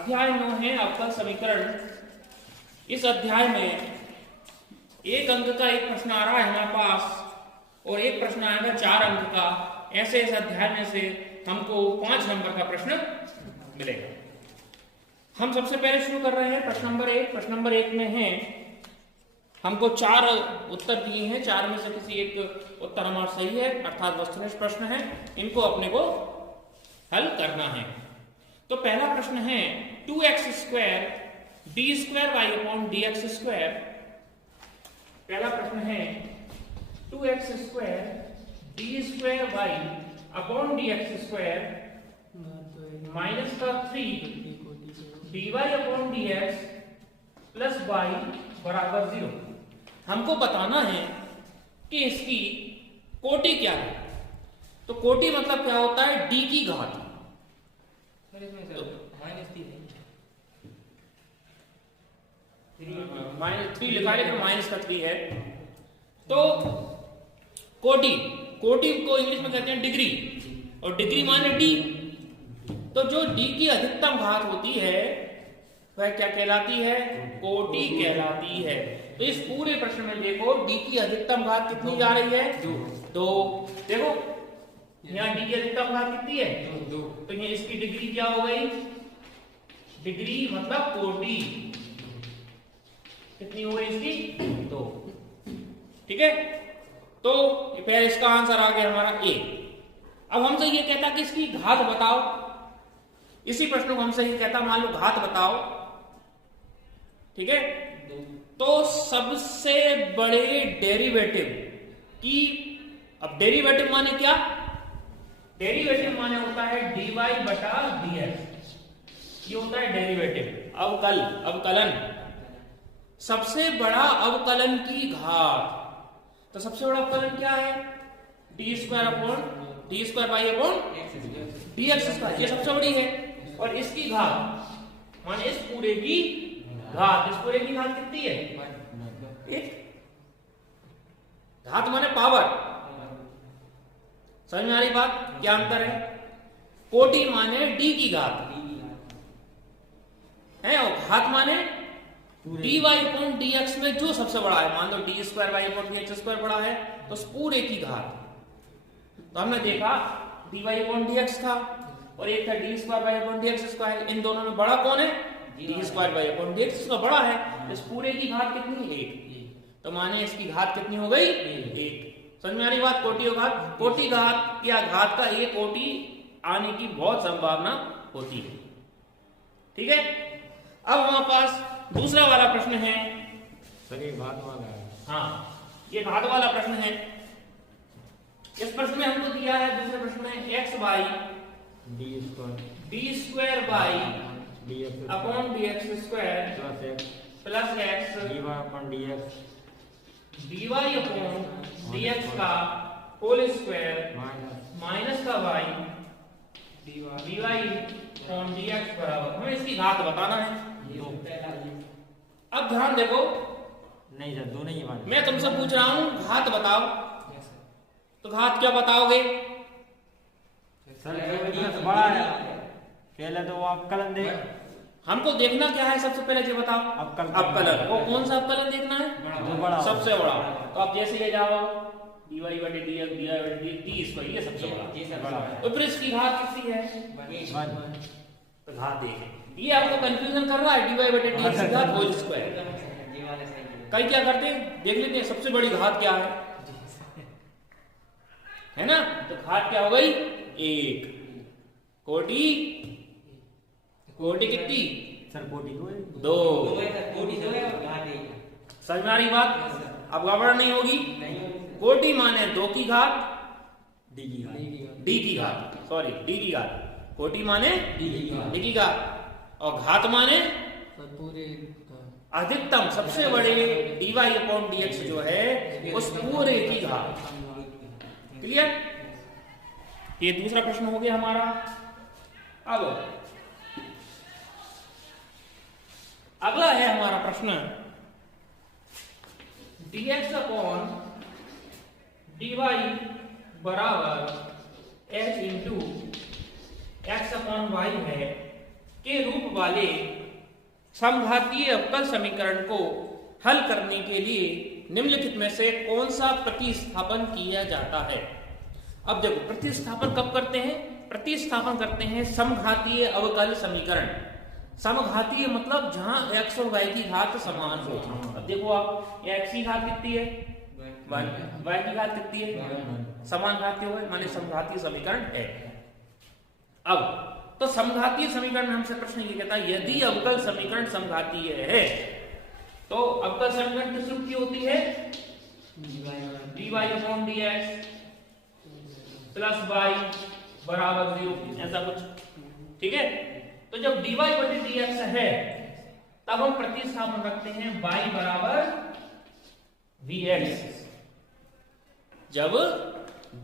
अध्याय 9 है अवकल समीकरण। इस अध्याय में एक अंक का एक प्रश्न आ रहा है हमारे पास और एक प्रश्न आएगा 4 अंक का। ऐसे इस अध्याय में से हमको 5 नंबर का प्रश्न मिलेगा। हम सबसे पहले शुरू कर रहे हैं प्रश्न नंबर 1। प्रश्न नंबर 1 में है हमको 4 उत्तर दिए हैं, 4 में से किसी एक उत्तर हमारा सही है, अर्थात वस्तुनिष्ठ प्रश्न है। इनको अपने को हल करना है। तो पहला प्रश्न है 2x² d² dx²। पहला प्रश्न है 2x² d² dx² माइनस का 3 dy/dx प्लस y बराबर 0। हमको बताना है कि इसकी कोटि क्या है। तो कोटि मतलब क्या होता है? d की घात। -3 लिखा है लेकिन माइनस का 3 है। तो कोटि को इंग्लिश में कहते हैं डिग्री, और डिग्री माने d। तो जो d की अधिकतम घात होती है वह क्या कहलाती है? कोटि कहलाती है। तो इस पूरे प्रश्न में देखो d की अधिकतम घात कितनी जा रही है? 2। देखो यहाँ d की अधिकतम घात कितनी है? 2। तो ये इसकी डिग्री क्या हो गई? डिग्री मतलब कोटि कितनी हो गई इसकी? 2। ठीक है। तो पहले इसका आंसर आ गया हमारा A। अब हमसे ये कहता कि इसकी घात बताओ। इसी प्रश्न को हमसे ये कहता मान लो घात बताओ। ठीक है। तो सबसे बड़े डेरिवेटिव की, अब डेरिवेटिव माने क्या? डेरिवेटिव माने होता है dy/dx। ये होता है डेरिवेटिव, अवकलन। सबसे बड़ा अवकलन की घात। तो सबसे बड़ा अवकलन क्या है? d² dx²। ये सबसे बड़ी है। और इसकी घात माने इस पूरे की घात। इस पूरे की घात कितनी है? 1। घात माने पावर। समझ में आ रही बात? क्या अंतर है? कोटि माने d की घात है, और घात माने dy/dx में जो सबसे बड़ा है। मान लो d²/dx² बड़ा है तो उस पूरे की घात। तो हमने देखा dy/dx था और एक था d²/dx²। इन दोनों में बड़ा कौन है? d²/dx। इसका बड़ा है। इस पूरे की घात कितनी? 1। तो माने इसकी घात कितनी हो गई? 1। समझ में आ रही बात? कोटि और घात। कोटि घात या घात का एक कोटि आने की बहुत संभावना होती है। ठीक है। अब हमारे पास दूसरा वाला प्रश्न है। सर घात वाला है। हाँ, ये घात वाला प्रश्न है। इस प्रश्न में हमको दिया है, दूसरे प्रश्न में x by d² by dx² plus x dy/dx का होल स्क्वायर माइनस का y dy/dx बराबर। हमें इसकी घात बताना है। अब ध्यान देखो, नहीं सर, दो नहीं है। मैं तुमसे पूछ रहा हूं घात बताओ। तो घात क्या बताओगे? सर बड़ा है। पहले तो वो अवकलन दे। हमको देखना क्या है? सबसे पहले ये बताओ। अवकलन। वो कौन सा अवकलन देखना है? जो बड़ा, सबसे बड़ा। तो आप जैसे ले जाओ dy/dx ये सबसे बड़ा। और फिर इसकी घात कितनी है? तो घात देखें। ये आपको कंफ्यूजन कर रहा है। dy/dx की घात होल स्क्वायर। कई क्या करते हैं, देख लेते हैं सबसे बड़ी घात क्या है ना? तो घात क्या हो गई? 1। कोटि कितनी? सर कोटि 2। समझ में आ रही बात? अब गड़बड़ नहीं होगी। कोटि माने 2 की घात d की घात। कोटि माने d की घात, और घात माने अधिकतम सबसे बड़े dy/dx जो है उस पूरे की घात। क्लियर? ये दूसरा प्रश्न हो गया हमारा। अब अगला है हमारा प्रश्न dx/dy बराबर h इंटू x/y है के रूप वाले समघातीय अवकल समीकरण को हल करने के लिए निम्नलिखित में से कौन सा प्रतिस्थापन किया जाता है। अब देखो प्रतिस्थापन कब करते हैं, प्रतिस्थापन करते हैं समघातीय अवकल समीकरण। समघातीय मतलब जहां x और y की घात समान हो। अब देखो आप ये x की घात कितनी है, y की घात कितनी है, समान घातीय हो माने समघातीय समीकरण है। अब तो समघातीय समीकरण में हमसे प्रश्न ये कहता है यदि अवकल समीकरण समघातीय है तो अवकल समीकरण किस रूप की होती है, dy/dx प्लस y बराबर 0, ऐसा कुछ, ठीक है। तो जब dy/dx है तब हम प्रतिस्थापन रखते हैं y बराबर vx। जब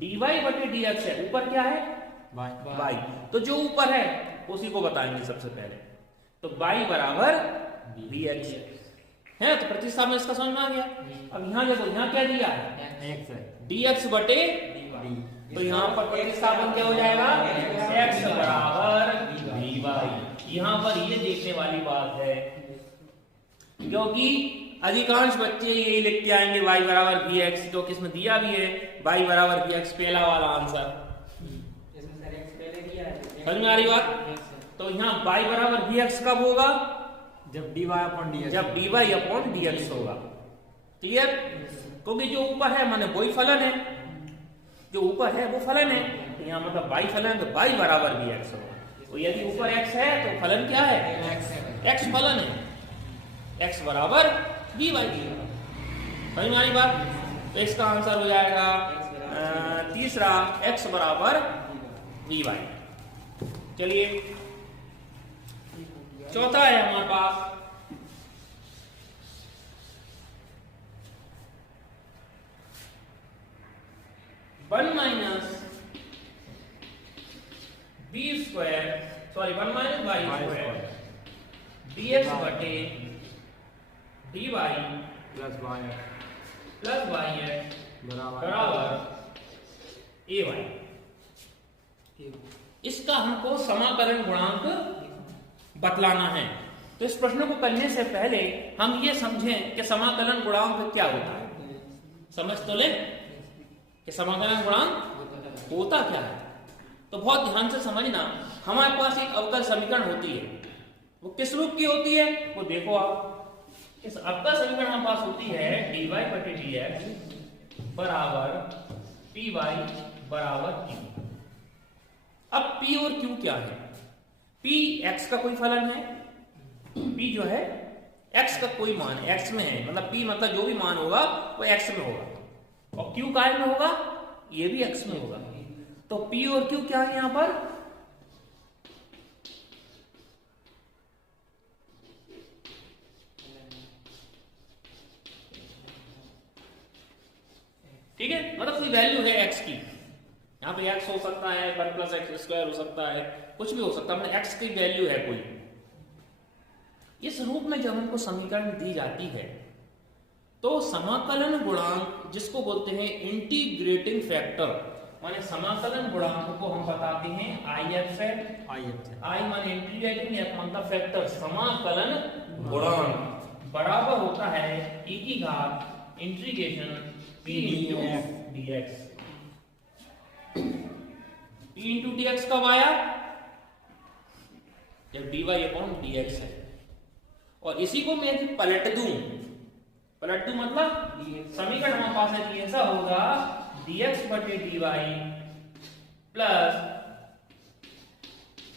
dy/dx है, ऊपर क्या है y, तो जो ऊपर है उसी को बताएंगे सबसे पहले। तो y बराबर vx है, तो प्रतिस्थापन इसका समझ में आ गया। अब यहाँ देखो यहाँ क्या दिया है, dx बटे dy, तो यहाँ पर प्रतिस्थापन क्या हो जाएगा, x बराबर dy। यहाँ पर ये देखने वाली बात है क्योंकि अधिकांश बच्चे यही लिख के आएंगे y बराबर vx, तो किसमें दिया भी है y बराबर vx, पहला वाला आंसर। समझ में आ रही बात। तो यहाँ y बराबर vx कब होगा, जब dy/dx, जब dy/dx होगा, क्लियर। क्योंकि जो ऊपर है माने वही फलन है, जो ऊपर है वो फलन है, तो यहाँ मतलब y फलन है तो y बराबर vx होगा। तो यदि ऊपर x है तो फलन क्या है, x फलन है, x बराबर vy। समझ में आ रही बात। तो इसका आंसर हो जाएगा तीसरा, x बराबर vy। चलिए चौथा है हमारे पास one minus Y square dx बटे dy प्लस y बराबर ay। इसका हमको समाकलन गुणांक बतलाना है। तो इस प्रश्न को करने से पहले हम ये समझें कि समाकलन गुणांक क्या होता है। समझ तो ले कि समाकलन गुणांक होता क्या है। तो बहुत ध्यान से समझना, हमारे पास एक अवकल समीकरण होती है, वो किस रूप की होती है वो देखो आप। इस अवकल समीकरण हमारे पास होती है dy बटे dx बराबर py बराबर q। अब p और q क्या है, p x का कोई फलन है, p जो है x का कोई मान है, x में है, मतलब p मतलब जो भी मान होगा वो x में होगा, और q काय में होगा, ये भी x में होगा। तो p और q क्या है यहां पर, ठीक है, मतलब कोई वैल्यू है x की। यहाँ पे x हो सकता है, 1 प्लस एक्स स्क्वायर हो सकता है, कुछ भी हो सकता है, मतलब x की वैल्यू है कोई। इस रूप में जब हमको समीकरण दी जाती है तो समाकलन गुणांक जिसको बोलते हैं इंटीग्रेटिंग फैक्टर, माने समाकलन गुणांक को हम बताते हैं I माने इंटीग्रेटिंग, f मतलब फैक्टर, समाकलन गुणांक बराबर होता है e की घात integration p into dx। p into dx कब आया, जब dy अपॉन dx है। और इसी को मैं यदि पलट दूं मतलब समीकरण हमारे पास है कि ऐसा होगा dx बटे dy प्लस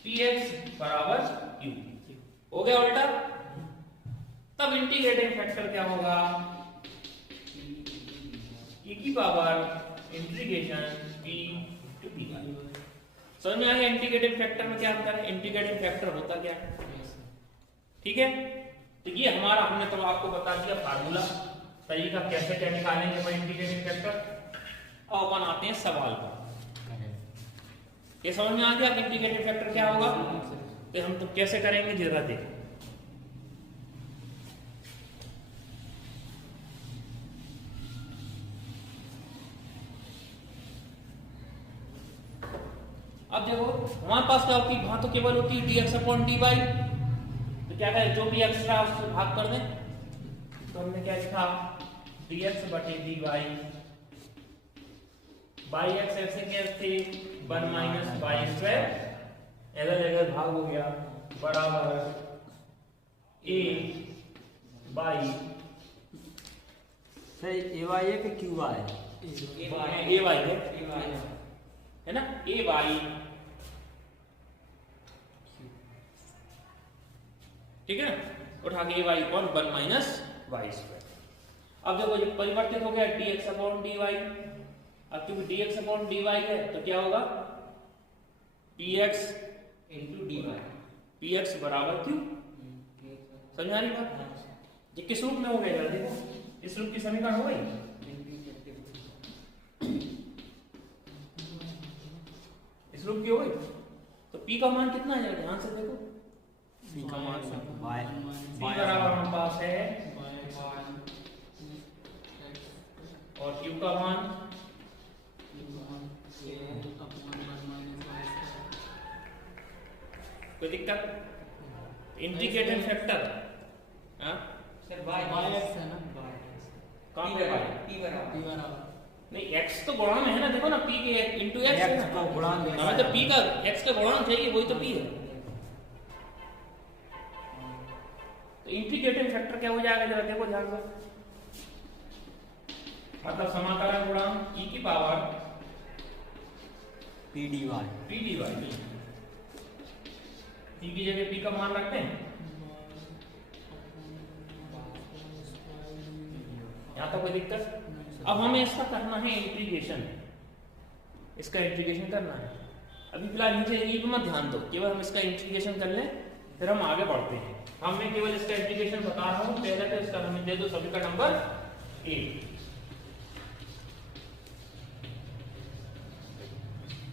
px बराबर q। हो गया उल्टा। तब इंटीग्रेटिंग फैक्टर क्या होगा, e की power integration p to dy। समझ में आ गया इंटीग्रेटिंग फैक्टर में क्या अंतर है, इंटीग्रेटिंग फैक्टर होता क्या है, ठीक है। तो ये हमारा, हमने तो आपको बता दिया फार्मूला, तरीका कैसे क्या निकालेंगे भाई इंटीग्रेटिंग फैक्टर। अब अपन आते हैं सवाल पर। ये समझ में आ गया कि इंटीग्रेटिंग फैक्टर क्या होगा, तो हम तो कैसे करेंगे जरा देखो। अब देखो हमारे पास क्या होती है, वहां तो केवल होती है dx अपॉन dy, तो क्या करें, जो भी एक्स था उससे भाग कर दें। तो हमने क्या लिखा, dx बटे dy बाई एक्स ऐसे कैसे 1 माइनस वाई स्क्वायर, इधर इधर भाग हो गया, बराबर a बाई सही ए वाई है कि क्यू वाई ए वाई है ना, ए वाई, ठीक है, उठा के A Y upon 1 minus Y square. अब देखो ये परिवर्तित हो गया dx अपॉन dy, अब क्योंकि dx अपॉन dy है तो क्या होगा, px इनटू dy, px बराबर क्यों, समझा रही बात। ये किस रूप में हो गया जरा देखो, इस रूप की समीकरण हो गई, इस रूप की हो गई। तो p का मान कितना है ध्यान से देखो, p का मान y p बराबर हमारे पास है और q का मान कोई दिक्कत, integrated factor sir y x है ना, कहां पे y, p बराबर नहीं x तो गुणांक है ना, देखो ना p के इनटू x है x ना, को गुणांक हमें तो p का x का गुणांक चाहिए, वही तो p है। तो इंटीग्रेटेड फैक्टर क्या हो जाएगा जरा देखो ध्यान से, मतलब समाकलन गुणांक e की पावर p dy p की जगह p का मान रखते हैं, यहाँ तो कोई दिक्कत। अब हमें इसका करना है इंटीग्रेशन, इसका इंटीग्रेशन करना है। अभी फिलहाल नीचे ई पे मत ध्यान दो, केवल हम इसका इंटीग्रेशन कर लें फिर हम आगे बढ़ते हैं। मैं केवल इसका इंटीग्रेशन बता रहा हूँ, पहले तो इसका हमें दे दो सभी का नंबर 1।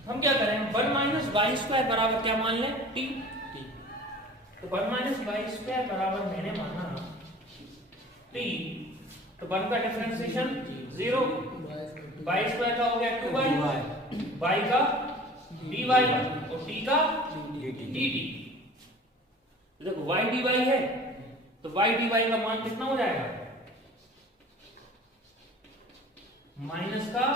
हम क्या करें, 1 माइनस वाई स्क्वायर बराबर क्या मान लें, t। तो 1 माइनस वाई स्क्वायर बराबर मैंने माना t, तो 1 का डिफरेंशिएशन 0, वाई स्क्वायर का हो गया 2y, y का dy और t का dt। देखो y dy है तो y dy का मान कितना हो जाएगा, माइनस का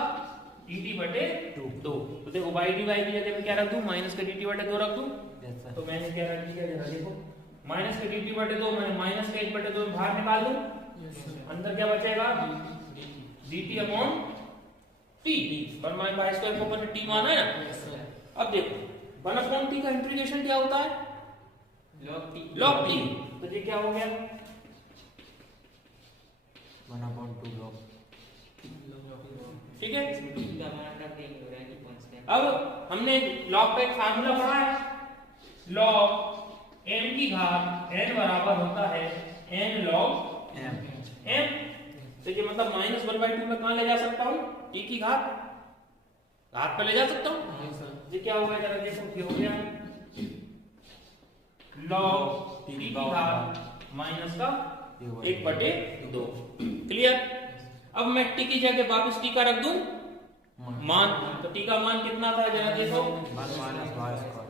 dt बटे 2। तो देखो y dy की जगह पे क्या रख दूं, माइनस का dt बटे 2 रख दूं। तो मैंने क्या रख दिया जरा देखो, माइनस का dt बटे 2 मैंने माइनस का 1 बटे 2 बाहर निकाल दूं, अंदर क्या बचेगा dt upon t, 1 minus Y square को अपन ने t माना है ना। अब देखो 1 अपॉन t का इंटीग्रेशन क्या होता है, log t। तो ये क्या हो गया 1/2 log, ठीक है। अब हमने log का एक फार्मूला पढ़ा है, log m की घात n बराबर होता है n log m। तो ये मतलब -1/2 में कहां ले जा सकता हूं, t की घात पे ले जा सकता हूं। ये क्या हो गया जरा देखो, क्या हो गया log t की घात माइनस का 1/2। क्लियर। अब मैं t की जगह वापस t का रख दूं मान, तो t का मान कितना था जरा देखो, 1 माइनस वाई स्क्वायर,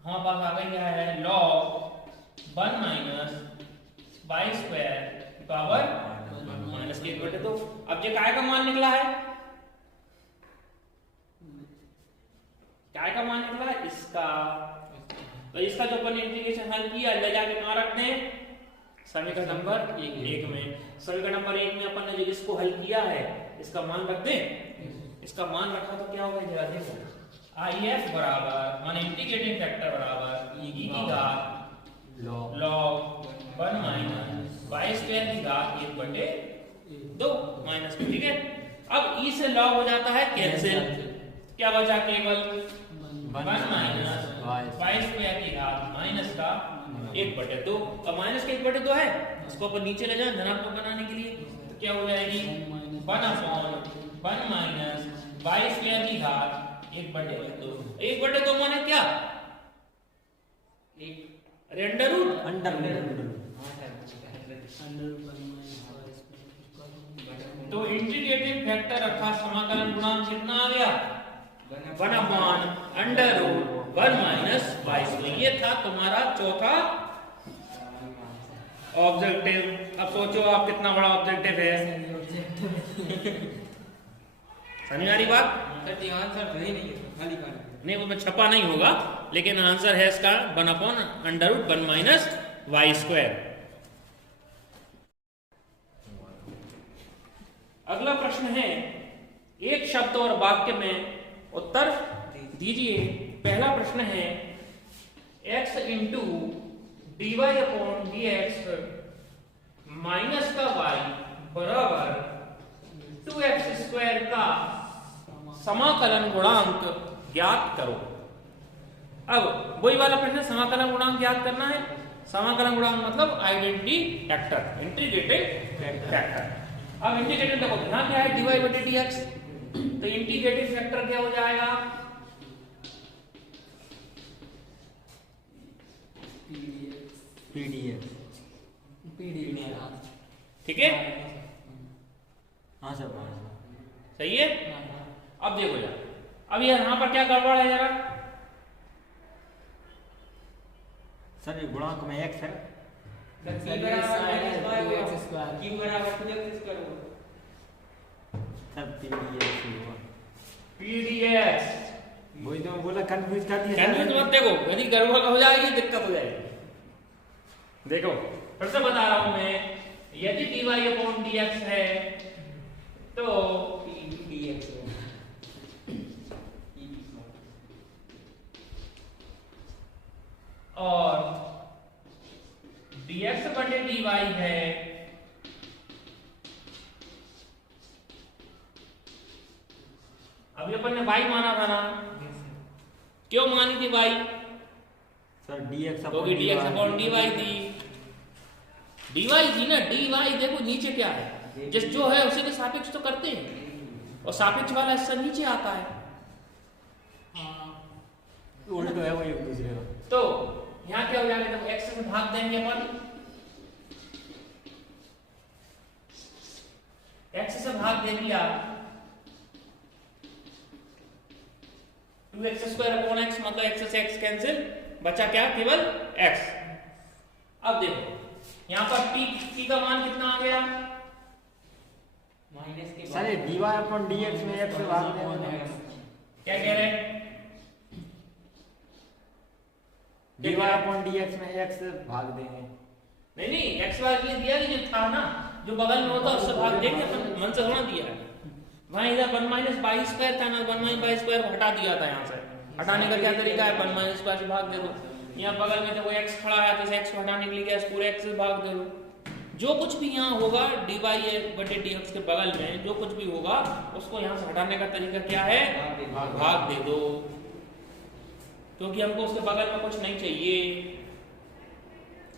हाँ पास आ गई है log 1 minus Y square power minus के 1/2। अब ये काय का मान निकला है, काय का मान निकला है इसका। तो इसका जो अपन इंटीग्रेशन हल किया ले जाके कहां रखते हैं, समीकरण नंबर 1 में। समीकरण नंबर 1 में अपन ने जो इसको हल किया है इसका मान रख दें, इसका मान रखा तो क्या होगा जरा देखो, IF बराबर मान इंटीग्रेटिंग फैक्टर बराबर e की घात log 1 माइनस वाई स्क्वायर की घात 1/2 माइनस, ठीक है। अब e से log हो जाता है कैंसिल, क्या बचा केवल 1 माइनस वाई स्क्वायर की घात माइनस का 1/2। अब माइनस का 1/2 है, इसको अपन नीचे ले जाएं धनात्मक बनाने के लिए, तो क्या हो जाएगी 1/1 माइनस वाई स्क्वायर की घात 1/2। 1/2 माने क्या, अरे अंडर रूट। तो इंटीग्रेटिंग फैक्टर अर्थात समाकलन गुणांक कितना आ गया, 1/√1 माइनस वाई। ये था तुम्हारा चौथा ऑब्जेक्टिव। अब सोचो आप कितना बड़ा ऑब्जेक्टिव है। समझ आ रही बात? सर जी आंसर तो ही नहीं है, खाली पानी। नहीं, वो में छपा नहीं होगा, लेकिन आंसर है इसका 1/√1 - y²। अगला प्रश्न है, एक शब्द और वाक्य में उत्तर दीजिए। पहला प्रश्न है x इंटू dy/dx माइनस का y बराबर 2x² का समाकलन गुणांक ज्ञात करो। अब वही वाला प्रश्न, समाकलन गुणांक ज्ञात करना है। समाकलन गुणांक मतलब आइडेंटिटी फैक्टर, इंटीग्रेटेड फैक्टर। अब इंटीग्रेटेड देखो यहां क्या है, dy/dx, तो इंटीग्रेटेड फैक्टर क्या हो जाएगा, पीडीएफ। ठीक है, हाँ सर, सही है। अब देखो यार, अब यहां पर क्या गड़बड़ है जरा। सर ये गुणांक में x है। सर पीडीएफ वही तो मैं बोला, कंफ्यूज कर दिया। कंफ्यूज मत देखो, यदि गड़बड़ हो जाएगी दिक्कत हो जाएगी। देखो फिर से बता रहा हूं मैं, यदि dy/dx है तो dx और dx/dy है, अभी अपन ने y माना था ना, क्यों मानी थी y? सर dx क्योंकि dx/dy थी, dy थी ना, dy देखो नीचे क्या है, जिस जो है उसी के सापेक्ष तो करते हैं, और सापेक्ष वाला हिस्सा नीचे आता है। उल्ट है वो एक दूसरे का। तो यहाँ क्या हो जाएगा, जब x से भाग देंगे अपन, x से भाग दे दिया, 2x² मतलब x से x कैंसिल, बचा क्या, केवल x। अब देखो यहाँ पर p का मान कितना आ गया, माइनस के सर ये dy/dx में x से भाग देंगे। क्या कह रहे हैं, dy/dx में x से भाग देंगे। नहीं नहीं, x वाले के लिए दिया कि जो था ना, जो बगल में होता उससे भाग देंगे, अपन मन से थोड़ा दिया है। वहां इधर 1 - y² था ना, 1 - y² हटा दिया था। यहाँ से हटाने का क्या तरीका है, 1 - y² से भाग दे दो। यहाँ बगल में देखो x खड़ा है, तो x को हटाने के लिए क्या, पूरे x से भाग दे दो। जो कुछ भी यहाँ होगा dy/dx के बगल में जो कुछ भी होगा, उसको यहाँ से हटाने का तरीका क्या है, भाग दे दो, क्योंकि हमको उसके बगल में कुछ नहीं चाहिए।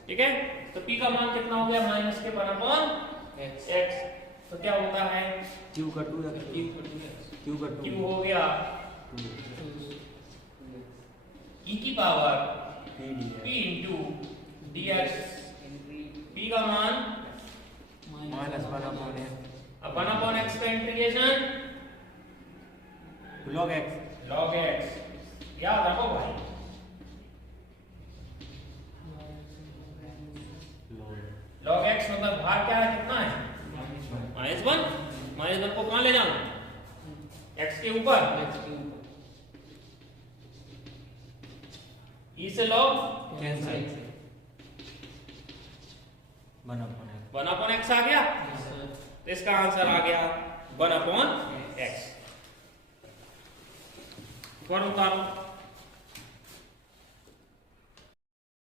ठीक है, तो p का मान कितना हो गया, माइनस के 1/x, तो क्या होता है, q का 2 q हो गया e की power p into dx, p का मान माइनस 1/x, अब 1/x का integration log x। log x, याद रखो भाई, log x मतलब भाग क्या है, कितना है, -1। -1 को कहां ले जाऊं, x के ऊपर, e से log कैंसिल 1/x आ गया, तो इसका आंसर आ गया 1/x। और उतारो,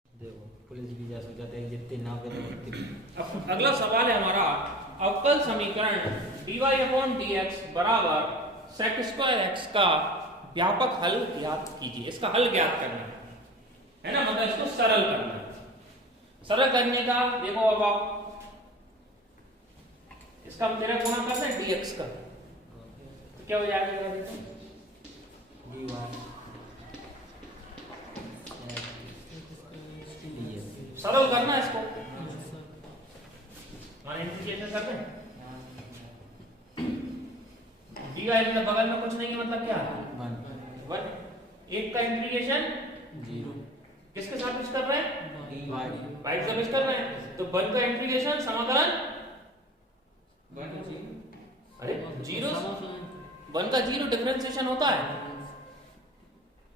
देखो पुलिस भी जा सोचते हैं जितने ना पे अब अगला सवाल है हमारा, अवकल समीकरण dy/dx बराबर sec²x का व्यापक हल ज्ञात कीजिए। इसका हल ज्ञात करना है ना, मतलब इसको सरल करना है। सरल करने का देखो, अब आप इसका हम तेरा गुणा करते हैं dx का, तो क्या हो जाएगा, देखो सरल करना है इसको, मान इंटीग्रेशन करते हैं, dy मतलब बगल में कुछ नहीं है, मतलब क्या है 1, एक का इंटीग्रेशन 0, किसके सापेक्ष कर रहे हैं? वाई y के सापेक्ष कर रहे हैं। तो 1 का इंटीग्रेशन समाकलन अरे 0 1 का 0 डिफरेंशिएशन होता है,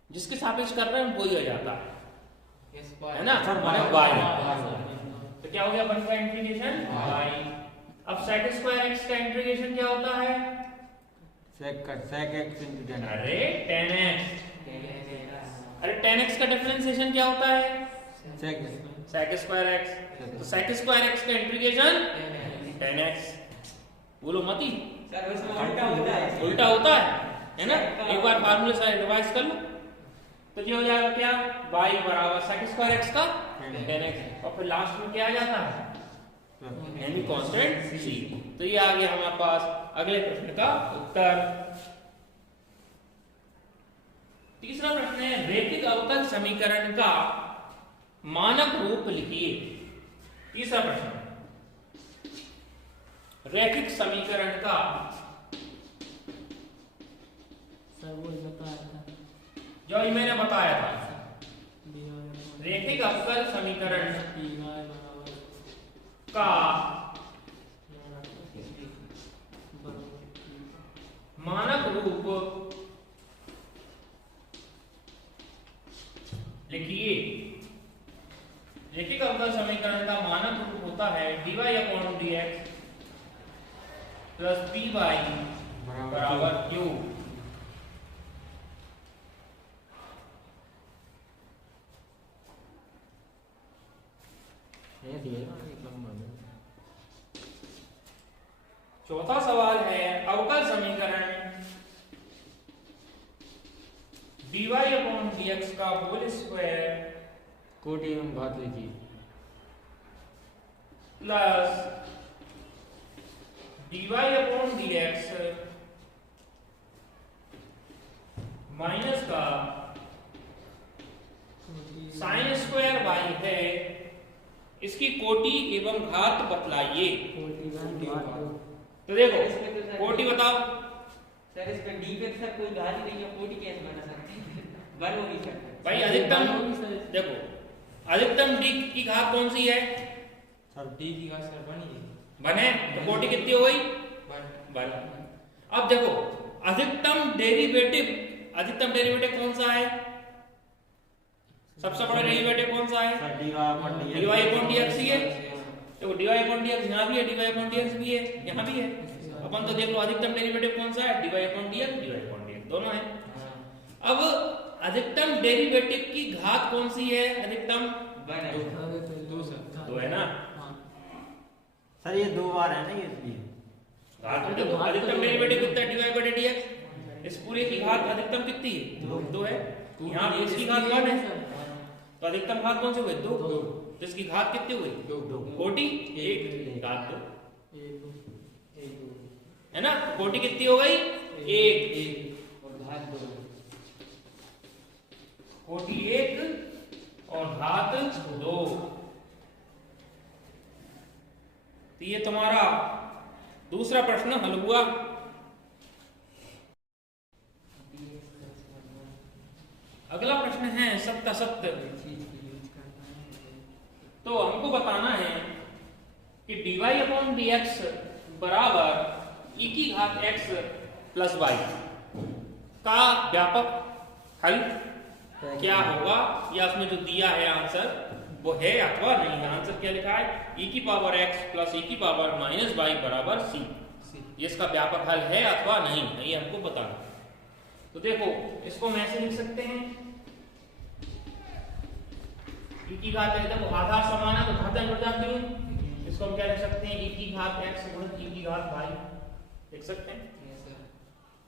जिसके सापेक्ष कर रहे हैं वही हो जाता है ना, y। तो क्या हो गया 1 का इंटीग्रेशन y। अब sec स्क्वायर x का इंटीग्रेशन क्या होता है? sec x into tan। अरे tan x। अरे tan x का डिफरेंशिएशन क्या होता है? sec square x। तो sec स्क्वायर x का इंटीग्रेशन tan x। बोलो मती सर उसमें उल्टा होता है। उल्टा होता है ना। एक बार फार्मूले से रिवाइज कर लो तो ये हो जाएगा क्या, y बराबर sec स्क्वायर x का tan x, और फिर लास्ट में क्या आ जाता है? यानी कांस्टेंट c। तो ये आ गया हमारे पास अगले प्रश्न का उत्तर। तीसरा प्रश्न है रैखिक अवकल समीकरण का मानक रूप लिखिए। तीसरा प्रश्न, रैखिक समीकरण का जो ये मैंने बताया था, रैखिक अवकल समीकरण का मानक रूप लिखिए। रैखिक अवकल समीकरण का मानक रूप होता है dy upon dx plus py बराबर q। चौथा सवाल है अवकल समीकरण dy अपॉन dx का होल स्क्वायर कोटि एवं घात लिखिए। Plus dy upon dx minus का साइन स्क्वायर y है, इसकी कोटि एवं घात बतलाइए। तो देखो कोटि बताओ। सर इसमें d पे सर कोई घात ही नहीं है, कोटि कैसे बना सकते हैं? वन हो नहीं सकता भाई अधिकतम देखो, अधिकतम d की घात कौन सी है? सर d की घात सर बनी है बने तो कोटि कितनी हो गई? वन। अब देखो अधिकतम डेरिवेटिव कौन सा है? सबसे बड़ा डेरिवेटिव कौन सा है? dy अपॉन dx ही है। देखो dy अपॉन dx यहाँ भी है, dy अपॉन dx भी है, यहाँ भी है। अपन तो देख लो अधिकतम डेरिवेटिव कौन सा है? dy अपॉन dx दोनों है। अब अधिकतम डेरिवेटिव की घात कौन सी है? अधिकतम दो है ना सर, ये 2 बार है ना, ये इसलिए घात में देखो अधिकतम डेरिवेटिव कितना है? dy बटे dx। इस पूरे की घात अधिकतम कितनी है? 2 है। यहाँ भी इसकी घात 1 है, तो अधिकतम घात कौन सी हुई? 2। तो इसकी घात कितनी हुई? 2। कोटि 1 घात 2 है ना। कोटि कितनी हो गई? 1 और घात 2। कोटि 1 और घात 2। तो ये तुम्हारा दूसरा प्रश्न हल हुआ। अगला प्रश्न है सत्य सत्य। तो हमको बताना है कि dy अपॉन dx बराबर e की घात x प्लस y का व्यापक हल क्या होगा, या उसमें जो दिया है आंसर वो है अथवा नहीं है। आंसर क्या लिखा है? e की पावर x प्लस e की पावर माइनस y बराबर c। ये इसका व्यापक हल है अथवा नहीं, ये हमको बताना। तो देखो इसको हम ऐसे लिख सकते हैं, e की घात है, देखो आधार समान है तो घातें बढ़ जाती हैं। इसको हम क्या लिख सकते हैं? e की घात x गुणित e की घात y लिख सकते हैं।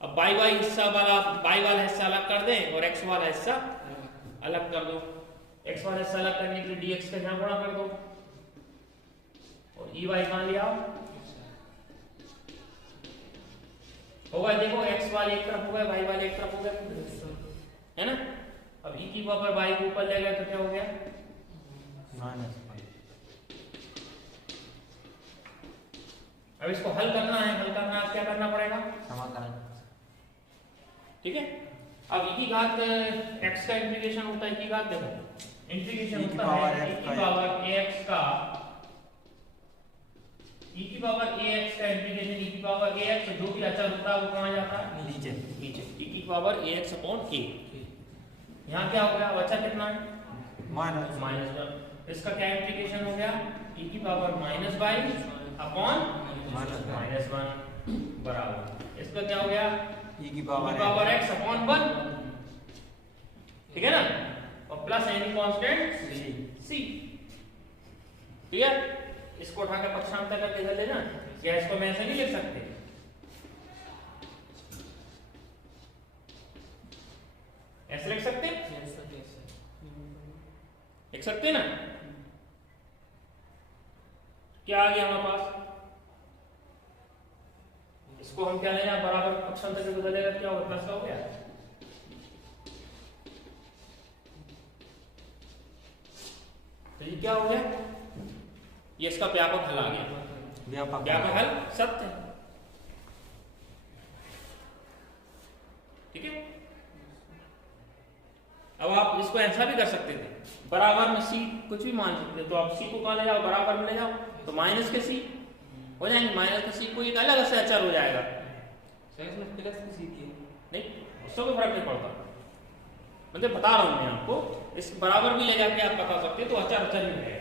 अब y हिस्सा वाला y वाला हिस्सा अलग कर दें और x वाला हिस्सा अलग कर दो। x वाला हिस्सा अलग करने के लिए dx का यहाँ गुणा कर दो और ey कहाँ ले आओ होगा। देखो x वाले एक तरफ हो गए, y वाले एक तरफ हो गए, है ना। अब e की पावर y के ऊपर ले गए तो क्या हो गया? माइनस। अब इसको हल करना है, क्या करना पड़ेगा? समाकलन। ठीक है। अब e की घात x का इंटीग्रेशन होता है, e की घात देखो इंटीग्रेशन होता है e की पावर ax का इंटीग्रेशन e की पावर ax, जो भी अचर होता है वो कहाँ जाता है? नीचे e की पावर ax अपॉन a। यहाँ क्या हो गया? अचर कितना है? माइनस। इसका क्या इंटीग्रेशन हो गया? e की power minus by upon minus 1 बराबर, इसका क्या हो गया? e की पावर x अपॉन 1, ठीक है ना, और plus any constant c। Clear? इसको उठाकर पक्षांतर करके इधर ले जाना, या इसको मैं ऐसे नहीं लिख सकते? ऐसे लिख सकते? लिख सकते ना? क्या आ गया हमारे पास? इसको हम क्या लेना, बराबर पक्षांतर से बदलेगा, क्या होगा? प्लस का हो गया। तो ये क्या हो गया? ये इसका व्यापक हल आ गया। व्यापक हल सत्य है, ठीक है। अब आप इसको ऐसा भी कर सकते थे, बराबर में c कुछ भी मान सकते, तो आप c को कहाँ ले जाओ? बराबर में ले जाओ, तो माइनस के c हो जाएंगे, माइनस का c को एक अलग से अचर हो जाएगा। प्लस की सीधी नहीं, उससे कोई फर्क नहीं पड़ता, मतलब बता रहा हूं मैं आपको, इस बराबर भी ले जाके आप बता सकते, तो अचर अचर ही रहेगा।